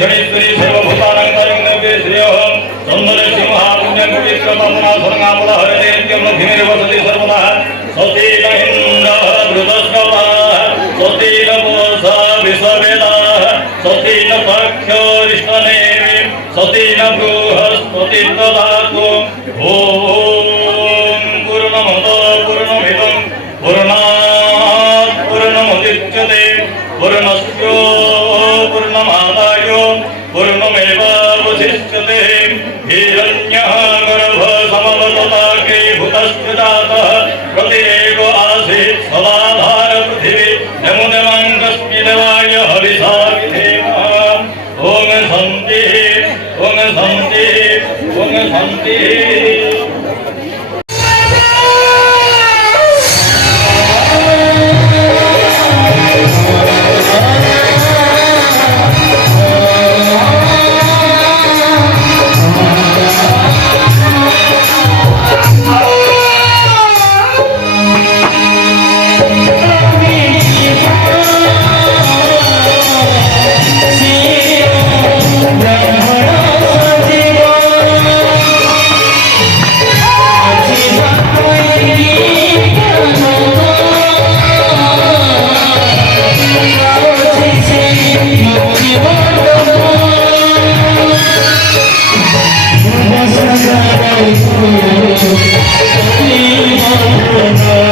शनीश्वरी सर्वभूतानां तारिण्यते श्रेयः सौन्दर्यस्य महापुण्यकुटित्रपवनासुरंगामलहरते नित्यमधिनिर्वसति सर्वदा स्वस्ति न इन्द्रः बृहस्पतिः स्वस्ति न पूषा विश्ववेदाः स्वस्ति न पक्षरिष्टनेमि स्वस्ति न बृहस्पतिः ददातु ॐ पूर्णमदः पूर्णमिदं पूर्णात् पूर्णमुदच्यते पूर्णस्य पूर्णमादाय पूर्णमेवावशिष्यते हिरण्यः गर्भसमवतताके भूतस्य जातः प्रतिरेको आसीत् सदाधार पृथिवी यमुनमङ्गस्मि देवाय हविषा विधेमः ॐ शान्तिः ॐ शान्तिः ॐ शान्तिः Oh,